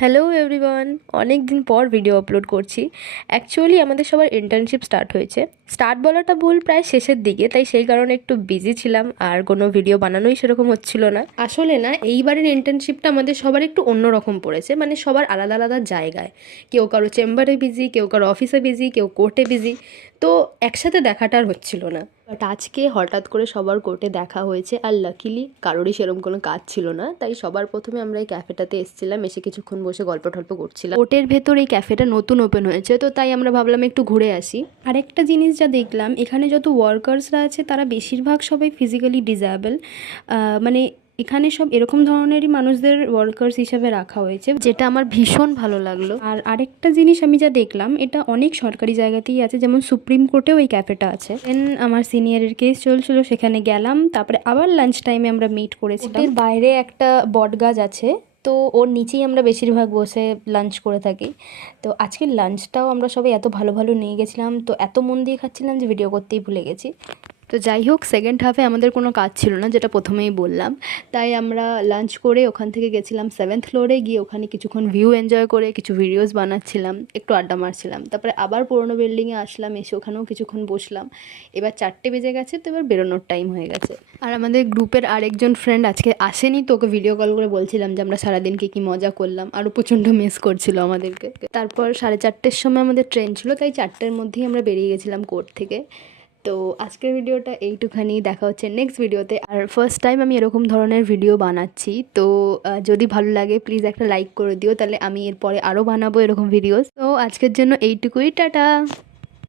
Hello everyone, অনেক দিন পর ভিডিও আপলোড করছি। অ্যাকচুয়ালি আমাদের সবার ইন্টার্নশিপ স্টার্ট হয়েছে। স্টার্ট বলাটা ভুল, প্রায় শেষের দিকে, তাই সেই কারণে একটু বিজি ছিলাম আর কোনো ভিডিও বানানোই সেরকম হচ্ছিল না। আসলে না, এইবারের ইন্টার্নশিপটা আমাদের সবার একটু অন্যরকম পড়েছে, মানে সবার আলাদা আলাদা জায়গায়। কেউ কারো চেম্বারে বিজি, কেউ কারো অফিসে বিজি, কেউ কোর্টে বিজি। তো একসাথে দেখাটা আর হচ্ছিল না। বাট আজকে হঠাৎ করে সবার কোর্টে দেখা হয়েছে, আর লাকিলি কারোরই সেরকম কোনো কাজ ছিল না, তাই সবার প্রথমে আমরা এই ক্যাফেটাতে এসেছিলাম, এসে কিছুক্ষণ বসে গল্প টল্প করছিলাম। কোর্টের ভেতর এই ক্যাফেটা নতুন ওপেন হয়েছে, তো তাই আমরা ভাবলাম একটু ঘুরে আসি। আরেকটা জিনিস যা দেখলাম, এখানে যত ওয়ার্কার্সরা আছে তারা বেশিরভাগ সবাই ফিজিক্যালি ডিসেবল। মানে এখানে সব এরকম ধরনেরই মানুষদের ওয়ার্কার্স হিসাবে রাখা হয়েছে, যেটা আমার ভীষণ ভালো লাগলো। আর আরেকটা জিনিস আমি যা দেখলাম, এটা অনেক সরকারি জায়গাতেই আছে, যেমন সুপ্রিম কোর্টেও এই ক্যাফেটা আছে। দেন আমার সিনিয়রের কেস চলছিল, সেখানে গেলাম। তারপরে আবার লাঞ্চ টাইমে আমরা মিট করেছিলাম। এর বাইরে একটা বট গাছ আছে, তো ওর নিচেই আমরা বেশিরভাগ বসে লাঞ্চ করে থাকি। তো আজকের লাঞ্চটাও আমরা সবাই এত ভালো ভালো নিয়ে গেছিলাম, তো এত মন দিয়ে খাচ্ছিলাম যে ভিডিও করতেই ভুলে গেছি। তো যাই হোক, সেকেন্ড হাফে আমাদের কোনো কাজ ছিল না, যেটা প্রথমেই বললাম। তাই আমরা লাঞ্চ করে ওখান থেকে গেছিলাম 7th ফ্লোরে, গিয়ে ওখানে কিছুক্ষণ ভিউ এনজয় করে কিছু ভিডিওস বানাচ্ছিলাম, একটু আড্ডা মারছিলাম। তারপরে আবার পুরোনো বিল্ডিংয়ে আসলাম, এসে ওখানেও কিছুক্ষণ বসলাম। এবার 4টে বেজে গেছে, তো এবার বেরোনোর টাইম হয়ে গেছে। আর আমাদের গ্রুপের আরেকজন ফ্রেন্ড আজকে আসেনি, তো ওকে ভিডিও কল করে বলছিলাম যে আমরা সারাদিন কী মজা করলাম, আরও প্রচণ্ড মিস করছিল আমাদেরকে। তারপর 4:30টার সময় আমাদের ট্রেন ছিল, তাই 4টের মধ্যেই আমরা বেরিয়ে গেছিলাম কোর্ট থেকে। তো আজকের ভিডিওটা এইটুখানি, দেখা হচ্ছে নেক্সট ভিডিওতে। আর ফার্স্ট টাইম আমি এরকম ধরনের ভিডিও বানাচ্ছি, তো যদি ভালো লাগে প্লিজ একটা লাইক করে দিও, তাহলে আমি এরপরে আরও বানাবো এরকম ভিডিওস। তো আজকের জন্য এইটুকুই, টাটা।